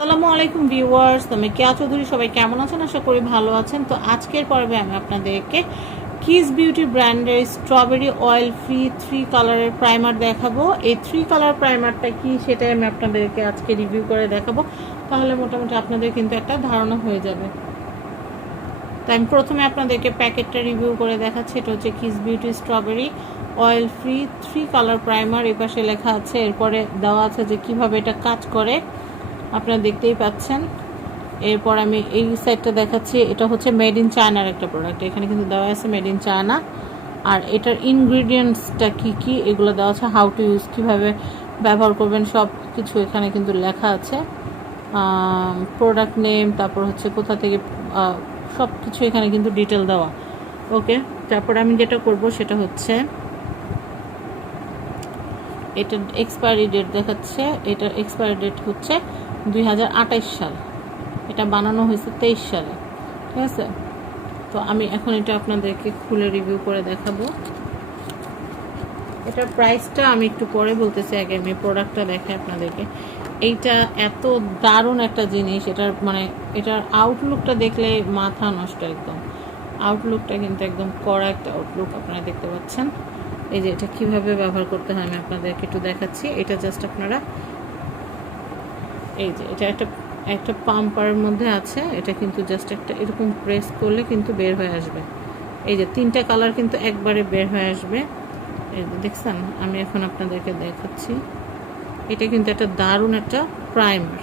আসসালামু আলাইকুম ভিউয়ার্স, আমি কেয়া চৌধুরী। সবাই কেমন আছেন? আশা করি ভালো আছেন। তো আজকের পর্বে আমি আপনাদেরকে কিস বিউটি ব্র্যান্ডের স্ট্রবেরি অয়েল ফ্রি 3 কালারের প্রাইমার দেখাবো। এই 3 কালার প্রাইমারটা কি সেটাই আমি আপনাদেরকে আজকে রিভিউ করে দেখাবো। তাহলে মোটামুটি আপনাদের কিন্তু একটা ধারণা হয়ে যাবে। তো আমি প্রথমে আপনাদেরকে প্যাকেটটা রিভিউ করে দেখাচ্ছি। এটা হচ্ছে kiss beauty strawberry oil free 3 colour primer. এই পাশে লেখা আছে, এরপরে দেওয়া আছে যে কিভাবে এটা কাজ করে, আপনারা দেখতেই পাচ্ছেন। এরপর আমি এই সাইডটা দেখাচ্ছি। এটা হচ্ছে মেড ইন চায়নার একটা প্রোডাক্ট। এখানে কিন্তু দেওয়া আছে মেড ইন চায়না। আর এটার ইনগ্রিডিয়েন্টসটা কি কি এগুলো দেওয়া আছে, হাউ টু ইউজ, কীভাবে ব্যবহার করবেন সব কিছু এখানে কিন্তু লেখা আছে। প্রোডাক্ট নেম, তারপর হচ্ছে কোথা থেকে, সব কিছু এখানে কিন্তু ডিটেল দেওয়া। ওকে, তারপর আমি যেটা করব সেটা হচ্ছে, এটার এক্সপায়ারি ডেট দেখাচ্ছে। এটার এক্সপায়ারি ডেট হচ্ছে 2028 সাল। এটা বানানো হয়েছে 23 সালে। ঠিক আছে, তো আমি এখন এটা আপনাদেরকে খুলে রিভিউ করে দেখাবো। এটার প্রাইসটা আমি একটু পরে বলতেছি, আগে আমি প্রোডাক্টটা দেখাই আপনাদেরকে। এইটা এত দারুণ একটা জিনিস। এটার আউটলুকটা দেখলে মাথা নষ্ট একদম। আউটলুকটা কিন্তু একদম কড়া একটা আউটলুক, আপনারা দেখতে পাচ্ছেন। এই যে এটা কিভাবে ব্যবহার করতে হয় আমি আপনাদেরকে একটু দেখাচ্ছি। এটা জাস্ট আপনারা, এই যে এটা একটা পাম্পার মধ্যে আছে। এটা কিন্তু জাস্ট একটা এরকম প্রেস করলে কিন্তু বের হয়ে আসবে। এই যে 3টা কালার কিন্তু একবারে বের হয়ে আসবে। এই যে দেখছেন, আমি এখন আপনাদেরকে দেখাচ্ছি। এটা কিন্তু একটা দারুণ একটা প্রাইমার।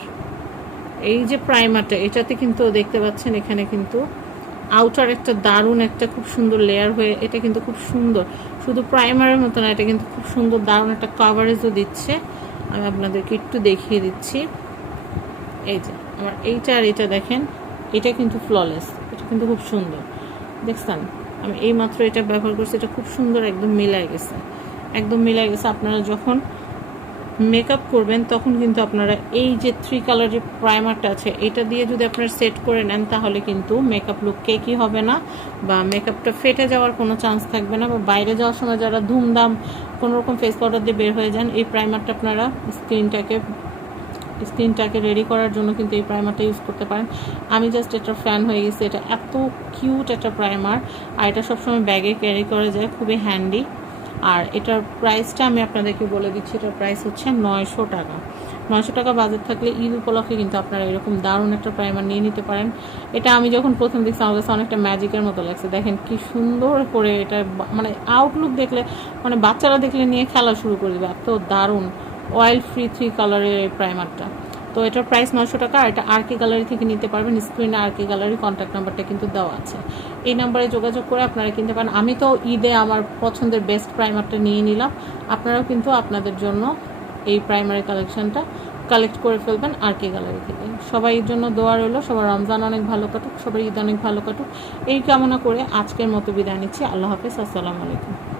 এই যে প্রাইমারটা, এটাতে কিন্তু দেখতে পাচ্ছেন এখানে কিন্তু আউটার একটা দারুণ একটা খুব সুন্দর লেয়ার হয়ে, এটা কিন্তু খুব সুন্দর। শুধু প্রাইমারের মতো না, এটা কিন্তু খুব সুন্দর দারুণ একটা কাভারেজও দিচ্ছে। আমি আপনাদেরকে একটু দেখিয়ে দিচ্ছি। এই যে আমার এইটা আর এটা দেখেন, এটা কিন্তু ফ্ললেস, এটা কিন্তু খুব সুন্দর। দেখছেন, আমি এই মাত্র এটা ব্যবহার করছি, এটা খুব সুন্দর, একদম মিলাই গেছে, একদম মিলাই গেছে। আপনারা যখন মেকআপ করবেন তখন কিন্তু আপনারা এই যে 3 কালার যে প্রাইমারটা আছে, এটা দিয়ে যদি আপনারা সেট করে নেন তাহলে কিন্তু মেকআপ লুক কেকই হবে না, বা মেকআপটা ফেটে যাওয়ার কোনো চান্স থাকবে না। বা বাইরে যাওয়ার সময় যারা ধুমধাম কোনোরকম ফেস পাউডার দিয়ে বের হয়ে যান, এই প্রাইমারটা আপনারা স্কিনটাকে রেডি করার জন্য কিন্তু এই প্রাইমারটা ইউজ করতে পারেন। আমি জাস্ট এটার ফ্যান হয়ে গেছি। এটা এত কিউট একটা প্রাইমার, আর এটা সবসময় ব্যাগে ক্যারি করা যায়, খুবই হ্যান্ডি। আর এটার প্রাইসটা আমি আপনাদেরকে বলে দিচ্ছি। এটার প্রাইস হচ্ছে 900 টাকা। 900 টাকা বাজেট থাকলে ঈদ উপলক্ষে কিন্তু আপনারা এরকম দারুণ একটা প্রাইমার নিয়ে নিতে পারেন। এটা আমি যখন প্রথম দেখছি আমার কাছে অনেকটা ম্যাজিকের মতো লাগছে। দেখেন কি সুন্দর করে এটা, আউটলুক দেখলে বাচ্চারা দেখলে নিয়ে খেলা শুরু করে দেবে, এত দারুণ অয়েল ফ্রি 3 কালারের এই প্রাইমারটা। তো এটার প্রাইস 900 টাকা। আর এটা RK গ্যালারি থেকে নিতে পারবেন। স্ক্রিনে RK গ্যালারি কন্ট্যাক্ট নাম্বারটা কিন্তু দেওয়া আছে, এই নাম্বারে যোগাযোগ করে আপনারা কিনতে পারেন। আমি তো ঈদে আমার পছন্দের বেস্ট প্রাইমারটা নিয়ে নিলাম। আপনারাও কিন্তু আপনাদের জন্য এই প্রাইমারি কালেকশনটা কালেক্ট করে ফেলবেন RK গ্যালারি থেকে। সবাই জন্য দোয়া রইল, সবার রমজান অনেক ভালো কাটুক, সবার ঈদ অনেক ভালো কাটুক, এই কামনা করে আজকের মতো বিদায় নিচ্ছি। আল্লাহ হাফেজ, আসসালামু আলাইকুম।